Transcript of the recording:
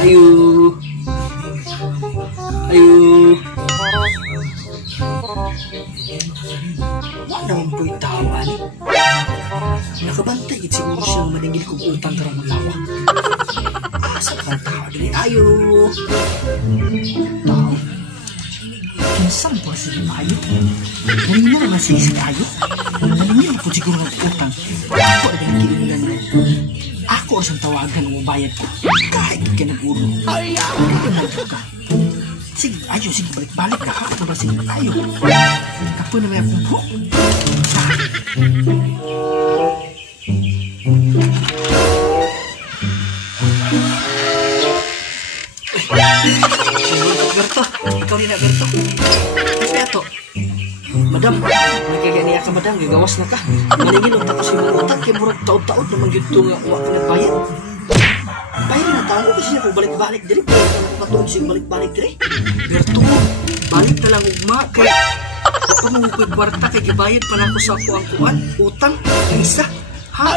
Ayo. Ayo. Wala ang po'y tawa ni. Nakabantay gid siguro siya maningil kong utang karang matawa. Asa ka tawa dili? Ayo. Tao. Kinsang po sila maayo. Ganyan naman siya si tayo. Ganyan po siguro ng utang. Ako ang nagkilingan mo. Ako ang tawagan mo bayad ko. Kahit ka nag-uro. Ay, ako ka. Sige, ayo, sige, balik-balik ka. Ako na sige, ayo. Kapo na may pupo. Berto, ikaw rin na Berto. Berto. Madam, nagkagani ka madam, gagawas na ka. Maningin ang takas yung mga utang, kaya murag taon-taon naman yun ito nga uwak ka nagbayad. Bayad na tao kasi niya kung balik-balik diri. Patuod siya balik-balik diri. Berto, balik na lang ugma kay pamungkod kwarta kay gibayad pa na ako sa ako ang kuan. Utang, isa. Ha?